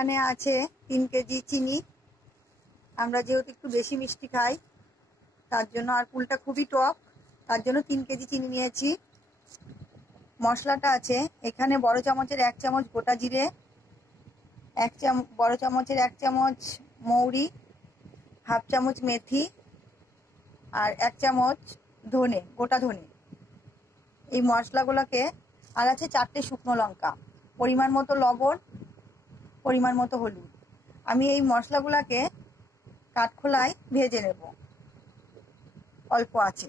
এখানে আছে 3 কেজি চিনি। আমরা যেহেতু একটু বেশি মিষ্টি খাই তার জন্য, আর কুলটা খুবই টক, তার জন্য 3 কেজি চিনি নিয়েছি। মশলাটা আছে এখানে বড় চামচের 1 চামচ গোটা জিরে, বড় চামচের 1 চামচ মৌরি, হাফ চামচ মেথি আর 1 চামচ ধনে, গোটা ধনে। এই মশলাগুলোকে, আর আছে 4টে শুকনো লঙ্কা, পরিমাণ মতো লবণ, পরিমাণ মতো হলুদ। আমি এই মশলাগুলোকে কাঠখোলায় ভেজে নেব। অল্প আছে,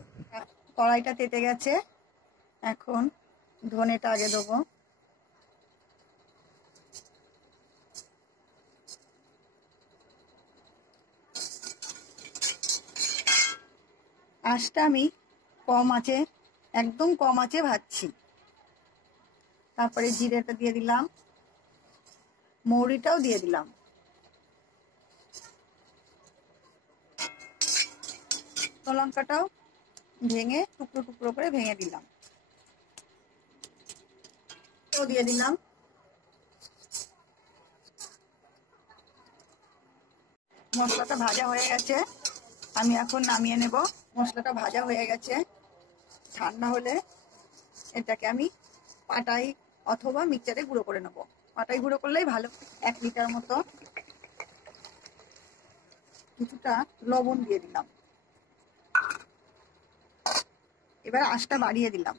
কড়াইটা তেতে গেছে। এখন ধনেটা আগে দেবো। আঁচটা আমি কম আছে, একদম কম আছে ভাজছি। তারপরে জিরেটা দিয়ে দিলাম, মৌরিটাও দিয়ে দিলাম, লঙ্কাটাও ভেঙে টুকরো টুকরো করে ভেঙে দিলাম, তো দিয়ে দিলাম। মশলাটা ভাজা হয়ে গেছে, আমি এখন নামিয়ে নেব। মশলাটা ভাজা হয়ে গেছে, ঠান্ডা হলে এটাকে আমি পাটাই অথবা মিক্সচারে গুঁড়ো করে নেব। পাটাই গুঁড়ো করলেই ভালো। 1 লিটার মতো কিছুটা লবণ দিয়ে দিলাম। এবার আঁচটা বাড়িয়ে দিলাম।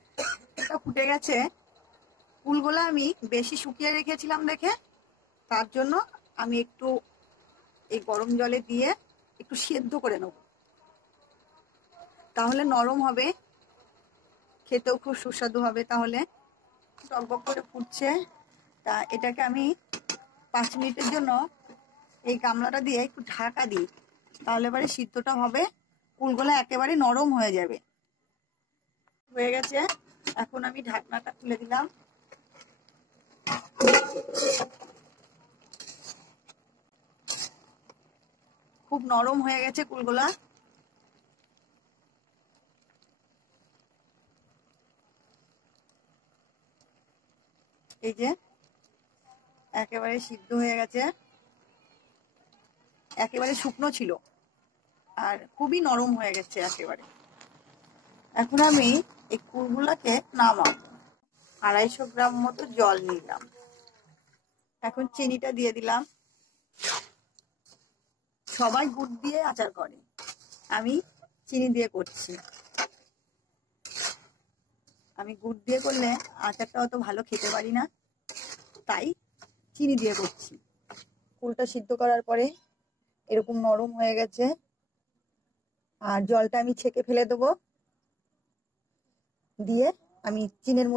এটা ফুটে গেছে। কুলগুলো আমি বেশি শুকিয়ে রেখেছিলাম দেখে, তার জন্য আমি একটু এই গরম জলে দিয়ে একটু সেদ্ধ করে নেব, তাহলে নরম হবে, খেতেও খুব সুস্বাদু হবে। তাহলে টকবক করে ফুটছে, তা এটাকে আমি 5 মিনিটের জন্য এই গামলাটা দিয়ে একটু ঢাকা দিই, তাহলে এবারে সিদ্ধটা হবে, কুলগুলো একেবারে নরম হয়ে যাবে। হয়ে গেছে, এখন আমি ঢাকনাটা খুলে দিলাম। খুব নরম হয়ে গেছে কুলগুলা। এই যে একেবারে সিদ্ধ হয়ে গেছে, একেবারে শুকনো ছিল আর খুবই নরম হয়ে গেছে একেবারে। এখন আমি এই কুলগুলাকে নামাবো। 250 গ্রাম মতো জল নিলাম। এখন চিনিটা দিয়ে দিলাম। সবাই গুড় দিয়ে আচার করে, আমি চিনি দিয়ে করছি। আমি গুড় দিয়ে করলে আচারটা অত ভালো খেতে পারি না, তাই চিনি দিয়ে করছি। কুলটা সিদ্ধ করার পরে এরকম নরম হয়ে গেছে, আর জলটা আমি ছেঁকে ফেলে দেবো, দিয়ে আমি চিনির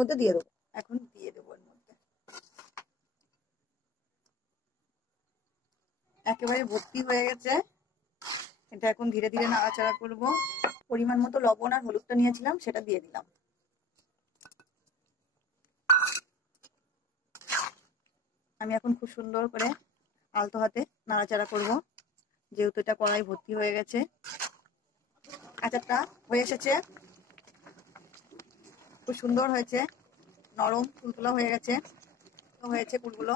মধ্যে দিয়ে দেবো। এখন দিয়ে দেবো এর মধ্যে, একেবারে ভর্তি হয়ে গেছে। এটা এখন ধীরে ধীরে নাড়াচাড়া করবো। পরিমাণ মতো লবণ আর হলুদটা নিয়েছিলাম, সেটা দিয়ে দিলাম। আমি এখন খুব সুন্দর করে আলতো হাতে নাড়াচাড়া করব, যেহেতু এটা কড়াই ভর্তি হয়ে গেছে। আচারটা হয়ে এসেছে, খুব সুন্দর হয়েছে, নরম কুলগুলো হয়ে গেছে, কুলগুলো।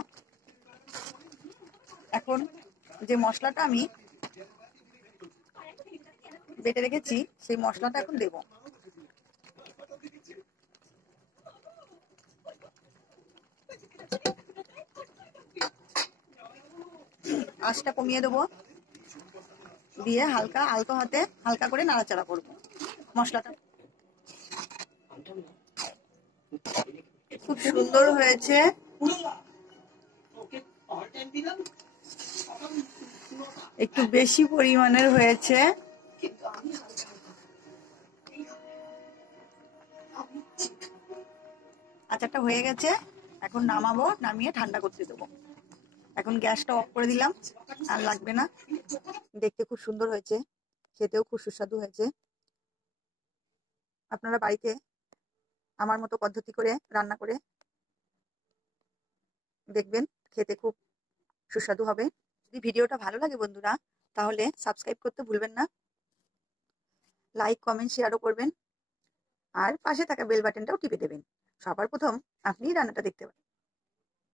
এখন যে মশলাটা আমি বেটে রেখেছি, সেই মশলাটা এখন দেব। আঁচটা কমিয়ে দেবো, দিয়ে হালকা আলতো হাতে হালকা করে নাড়াচাড়া করব মশলাটা। খুব সুন্দর হয়েছে, একটু বেশি পরিমাণের হয়েছে। আচারটা হয়ে গেছে, এখন নামাবো, নামিয়ে ঠান্ডা করতে দেবো। এখন গ্যাসটা অফ করে দিলাম, আর লাগবে না। দেখতে খুব সুন্দর হয়েছে, খেতেও খুব সুস্বাদু হয়েছে। আপনারা বাড়িতে আমার মতো পদ্ধতি করে রান্না করে দেখবেন, খেতে খুব সুস্বাদু হবে। যদি ভিডিওটা ভালো লাগে বন্ধুরা, তাহলে সাবস্ক্রাইব করতে ভুলবেন না, লাইক কমেন্ট শেয়ারও করবেন, আর পাশে থাকা বেল বাটনটাও টিপে দেবেন। সবার প্রথম আপনি রান্নাটা দেখতে পাবেন।